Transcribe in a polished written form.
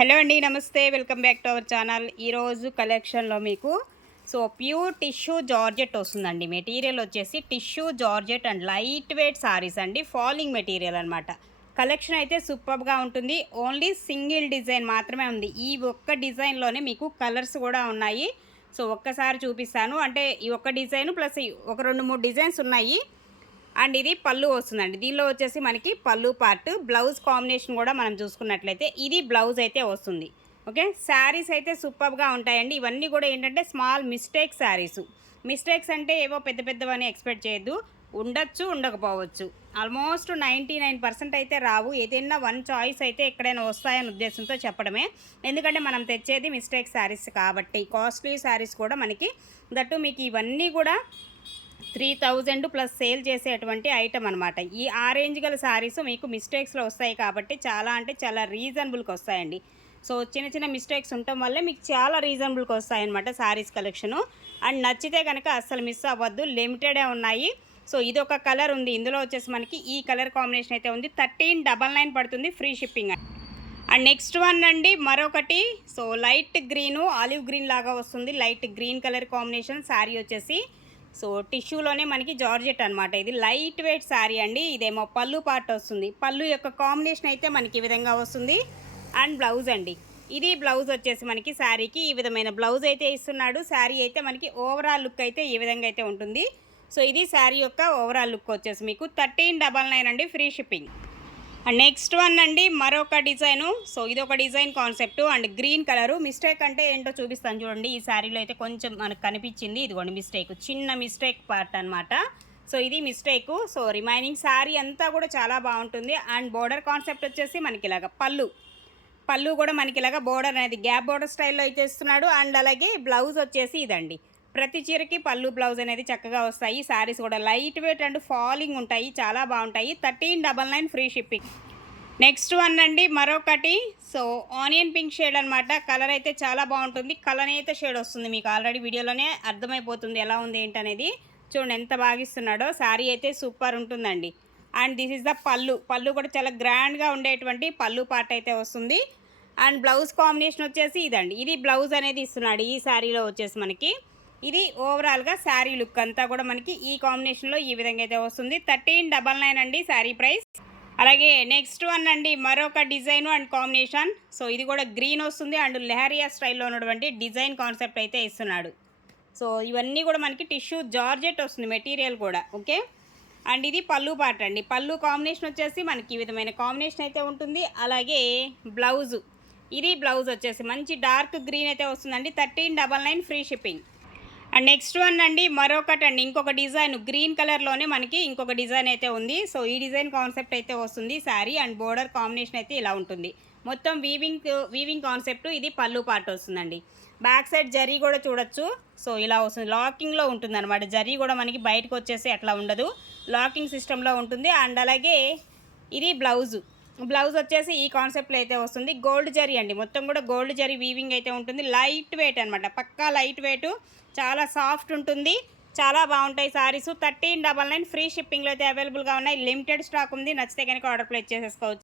Hello అండి, నమస్తే. Welcome back to our channel. ఈరోజు కలెక్షన్లో మీకు ప్యూర్ టిష్యూ జార్జెట్ వస్తుందండి. మెటీరియల్ వచ్చేసి tissue georgette and light weight saris అండి. ఫాలింగ్ మెటీరియల్ అనమాట. కలెక్షన్ అయితే సూపర్గా ఉంటుంది. ఓన్లీ సింగిల్ డిజైన్ మాత్రమే ఉంది. ఈ ఒక్క డిజైన్లోనే మీకు కలర్స్ కూడా ఉన్నాయి. ఒక్కసారి చూపిస్తాను. అంటే ఈ ఒక్క డిజైన్ ప్లస్ ఒక 2-3 డిజైన్స్ ఉన్నాయి. అండ్ ఇది పళ్ళు వస్తుందండి. దీనిలో వచ్చేసి మనకి పళ్ళు పార్ట్, బ్లౌజ్ కాంబినేషన్ కూడా మనం చూసుకున్నట్లయితే ఇది బ్లౌజ్ అయితే వస్తుంది. ఓకే, శారీస్ అయితే సూపర్గా ఉంటాయండి. ఇవన్నీ కూడా ఏంటంటే స్మాల్ మిస్టేక్ శారీస్. మిస్టేక్స్ అంటే ఏవో పెద్ద పెద్దవని ఎక్స్పెక్ట్ చేయొద్దు. ఉండొచ్చు, ఉండకపోవచ్చు. ఆల్మోస్ట్ 99% అయితే రావు. ఏదైనా వన్ చాయిస్ అయితే ఎక్కడైనా వస్తాయనే ఉద్దేశంతో చెప్పడమే. ఎందుకంటే మనం తెచ్చేది మిస్టేక్ శారీస్ కాబట్టి. కాస్ట్లీ శారీస్ కూడా మనకి దట్టు మీకు ఇవన్నీ కూడా 3000 ప్లస్ సేల్ చేసేటువంటి ఐటమ్ అనమాట. ఈ ఆ రేంజ్ గల శారీస్ మీకు మిస్టేక్స్లో వస్తాయి కాబట్టి చాలా అంటే చాలా రీజనబుల్కి వస్తాయండి. చిన్న చిన్న మిస్టేక్స్ ఉండటం వల్లే మీకు చాలా రీజనబుల్కి వస్తాయన్నమాట శారీస్ కలెక్షను. అండ్ నచ్చితే కనుక అస్సలు మిస్ అవ్వద్దు. లిమిటెడే ఉన్నాయి. ఇది ఒక కలర్ ఉంది. ఇందులో వచ్చేసి మనకి ఈ కలర్ కాంబినేషన్ అయితే ఉంది. 1399 పడుతుంది, free shipping. And next one అండి మరొకటి. లైట్ గ్రీను ఆలివ్ గ్రీన్ లాగా వస్తుంది. Light green colour combination sari వచ్చేసి టిష్యూలోనే మనకి జార్జెట్ అనమాట. ఇది లైట్ వెయిట్ శారీ అండి. ఇదేమో పళ్ళు పార్ట్ వస్తుంది. పళ్ళు యొక్క కాంబినేషన్ అయితే మనకి ఈ విధంగా వస్తుంది. అండ్ బ్లౌజ్ అండి, ఇది బ్లౌజ్ వచ్చేసి మనకి శారీకి ఈ విధమైన బ్లౌజ్ అయితే ఇస్తున్నాడు. శారీ అయితే మనకి ఓవరాల్ లుక్ అయితే ఈ విధంగా అయితే ఉంటుంది. ఇది శారీ యొక్క ఓవరాల్ లుక్ వచ్చేసి మీకు 1399 అండి, free shipping. And next one అండి మరొక డిజైను. ఇది ఒక design concept and green colour. Mistake అంటే ఏంటో చూపిస్తాను చూడండి. ఈ శారీలో అయితే కొంచెం మనకు కనిపించింది. ఇదిగోండి మిస్టేక్, చిన్న మిస్టేక్ పార్ట్ అనమాట. ఇది మిస్టేకు. రిమైనింగ్ శారీ అంతా కూడా చాలా బాగుంటుంది. అండ్ బోర్డర్ కాన్సెప్ట్ వచ్చేసి మనకి ఇలాగ పళ్ళు కూడా మనకి ఇలాగ బోర్డర్ అనేది గ్యాప్ బోర్డర్ స్టైల్లో అయితే ఇస్తున్నాడు. అండ్ అలాగే బ్లౌజ్ వచ్చేసి ఇదండి. ప్రతి చీరకి పళ్ళు బ్లౌజ్ అనేది చక్కగా వస్తాయి. శారీస్ కూడా లైట్ వెయిట్ అండ్ ఫాలింగ్ ఉంటాయి, చాలా బాగుంటాయి. 1399 ఫ్రీ షిప్పింగ్. నెక్స్ట్ వన్ అండి మరొకటి. ఆనియన్ పింక్ షేడ్ అనమాట. కలర్ అయితే చాలా బాగుంటుంది. కలర్ అయితే షేడ్ వస్తుంది, మీకు ఆల్రెడీ వీడియోలోనే అర్థమైపోతుంది ఎలా ఉంది ఏంటనేది. చూడండి ఎంత బాగా ఇస్తున్నాడో. శారీ అయితే సూపర్ ఉంటుందండి. అండ్ దిస్ ఇస్ ద పళ్ళు కూడా చాలా గ్రాండ్గా ఉండేటువంటి పళ్ళు పార్ట్ అయితే వస్తుంది. అండ్ బ్లౌజ్ కాంబినేషన్ వచ్చేసి ఇదండి. ఇది బ్లౌజ్ అనేది ఇస్తున్నాడు ఈ శారీలో వచ్చేసి మనకి. ఇది ఓవరాల్గా శారీ లుక్ అంతా కూడా మనకి ఈ కాంబినేషన్లో ఈ విధంగా అయితే వస్తుంది. 1399 అండి శారీ ప్రైస్. అలాగే నెక్స్ట్ వన్ అండి మరొక డిజైన్ అండ్ కాంబినేషన్. ఇది కూడా గ్రీన్ వస్తుంది అండ్ లెహరియా స్టైల్లో ఉన్నటువంటి డిజైన్ కాన్సెప్ట్ అయితే ఇస్తున్నాడు. ఇవన్నీ కూడా మనకి టిష్యూ జార్జెట్ వస్తుంది మెటీరియల్ కూడా. ఓకే, అండ్ ఇది పళ్ళు పార్ట్ అండి. పళ్ళు కాంబినేషన్ వచ్చేసి మనకి ఈ విధమైన కాంబినేషన్ అయితే ఉంటుంది. అలాగే బ్లౌజు, ఇది బ్లౌజ్ వచ్చేసి మంచి డార్క్ గ్రీన్ అయితే వస్తుందండి. 1399 free shipping. And next one అండి మరొకటి అండి. ఇంకొక డిజైన్ గ్రీన్ కలర్లోనే మనకి ఇంకొక డిజైన్ అయితే ఉంది. ఈ డిజైన్ కాన్సెప్ట్ అయితే వస్తుంది శారీ. అండ్ బోర్డర్ కాంబినేషన్ అయితే ఇలా ఉంటుంది. మొత్తం వీవింగ్ కాన్సెప్ట్. ఇది పళ్ళు పార్ట్ వస్తుందండి. బ్యాక్ సైడ్ జరీ కూడా చూడొచ్చు. ఇలా వస్తుంది, లాకింగ్లో ఉంటుంది అనమాట. జరీ కూడా మనకి బయటకు వచ్చేసి అట్లా ఉండదు, లాకింగ్ సిస్టంలో ఉంటుంది. అండ్ అలాగే ఇది బ్లౌజ్ వచ్చేసి ఈ కాన్సెప్ట్లో అయితే వస్తుంది. గోల్డ్ జరీ అండి, మొత్తం కూడా గోల్డ్ జరీ వీవింగ్ అయితే ఉంటుంది. లైట్ వెయిట్ అనమాట, పక్కా లైట్ వెయిట్, చాలా సాఫ్ట్ ఉంటుంది. చాలా బాగుంటాయి సారీస్. 1399 ఫ్రీ షిప్పింగ్లో అయితే అవైలబుల్గా ఉన్నాయి. లిమిటెడ్ స్టాక్ ఉంది. నచ్చితే కనుక ఆర్డర్ ప్లేస్ చేసేసుకోవచ్చు.